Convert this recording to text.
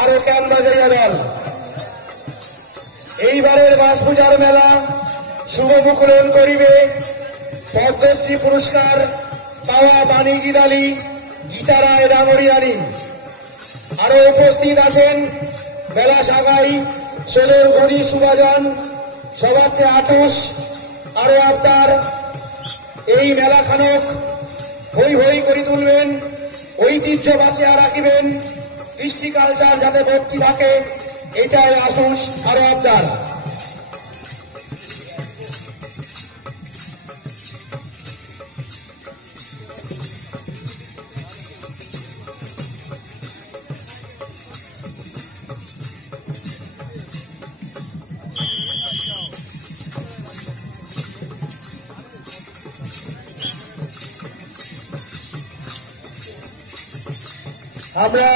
আরো ক্যান বাজাইয়া দল। এইবারের বাস পূজার মেলা শুভ মুকুলন করিবে পদ্মশ্রী পুরস্কার পাওয়া বাণী গীতালি গীতা রায় ডাঙরিয়ানি। আরো উপস্থিত আছেন মেলা সাগাই সদর ঘড়ি সুভাজন সভার্থে আটুস আরো আপনার এই মেলা খানক হই হই করে তুলবেন, ঐতিহ্য বাঁচিয়ে রাখিবেন, কৃষ্টি কালচার যাতে ভর্তি থাকে এটাই আশুস আরো আপনার। আমরা